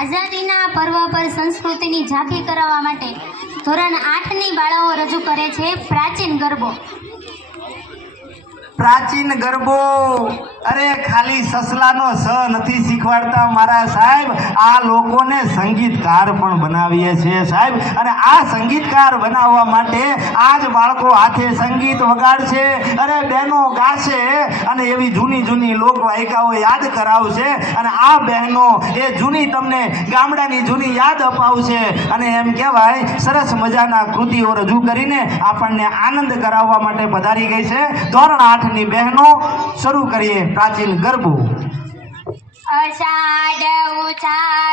આઝાદીના પર્વ પર સંસ્કૃતિની ઝાંખી કરાવવા માટે ધોરણ 8ની બાળાઓ રજૂ કરે છે પ્રાચીન ગરબો. પ્રાચીન ગરબો અરે ખાલી સસલાનો સ નથી શીખવાડતા મારા સાહેબ, આ લોકોને સંગીતકાર પણ બનાવીએ છીએ સાહેબ. અને આ સંગીતકાર બનાવવા માટે આજ બાળકો હાથે સંગીત વગાડશે, અરે બહેનો ગાશે અને એવી જૂની જૂની લોકવાયકાઓ યાદ કરાવશે. અને આ બહેનો એ જૂની તમને ગામડાની જૂની યાદ અપાવશે અને એમ કહેવાય સરસ મજાના કૃતિઓ રજૂ કરીને આપણને આનંદ કરાવવા માટે પધારી ગઈ છે. ધોરણ 8ની બહેનો શરૂ કરીએ પ્રાચીન ગરબો. અષાઢ ઉછા